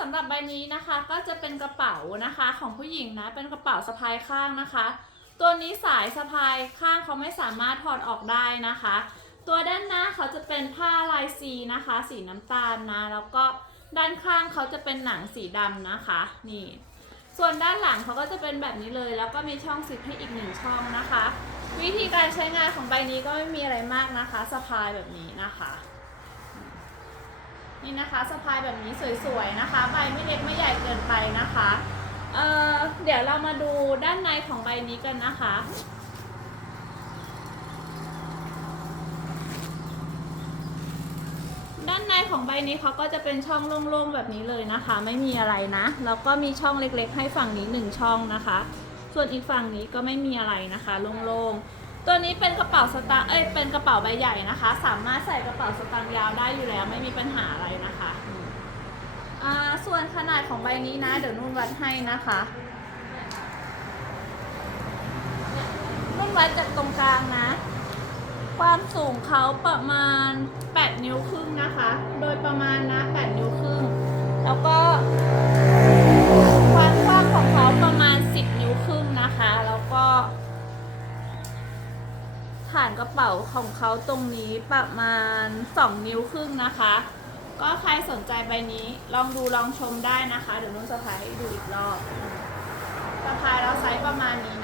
สำหรับใบนี้นะคะก็จะเป็นกระเป๋านะคะของผู้หญิงนะเป็นกระเป๋าสะพายข้างนะคะ ตัวนี้สายสะพายข้างเขาไม่สามารถถอดออกได้นะคะ ตัวด้านหน้าเขาจะเป็นผ้าลายซีนะคะ สีน้ำตาลนะแล้วก็ด้านข้างเขาจะเป็นหนังสีดำนะคะนี่ส่วนด้านหลังเขาก็จะเป็นแบบนี้เลย แล้วก็มีช่องซิปให้อีกหนึ่งช่องนะคะ วิธีการใช้งานของใบนี้ก็ไม่มีอะไรมากนะคะสะพายแบบนี้นะคะ นี่นะคะสะพายแบบนี้สวยๆนะคะ ใบไม่เล็กไม่ใหญ่เกินไปนะคะเออเดี๋ยวเรามาดูด้านในของใบนี้กันนะคะ ด้านในของใบนี้เขาก็จะเป็นช่องโล่งๆแบบนี้เลยนะคะ ไม่มีอะไรนะแล้วก็มีช่องเล็กๆ ให้ฝั่งนี้หนึ่งช่องนะคะ ส่วนอีกฝั่งนี้ก็ไม่มีอะไรนะคะโล่งๆ ตัวนี้เป็นกระเป๋าสตางค์เอ้ยเป็นกระเป๋าใบใหญ่นะคะ สามารถใส่กระเป๋าสตางค์ยาวได้อยู่แล้ว ไม่มีปัญหาอะไรนะคะอืมอ่าส่วนขนาดของใบนี้นะ เดี๋ยวนุ่นวัดให้นะคะนุ่นวัดจากตรงกลางนะ ความสูงเขาประมาณ 8 นิ้วครึ่งนะคะ โดยประมาณนะ 8 นิ้วครึ่ง แล้วก็ความกว้างของเขาประมาณ 10 นิ้วครึ่งนะคะ แล้วก็ ฐานกระเป๋าของเขาตรงนี้ประมาณ 2 นิ้วครึ่งนะคะ ก็ใครสนใจใบนี้ลองดูลองชมได้นะคะ เดี๋ยวนุ่นจะพายให้ดูอีกรอบสะพายเราไซส์ประมาณนี้น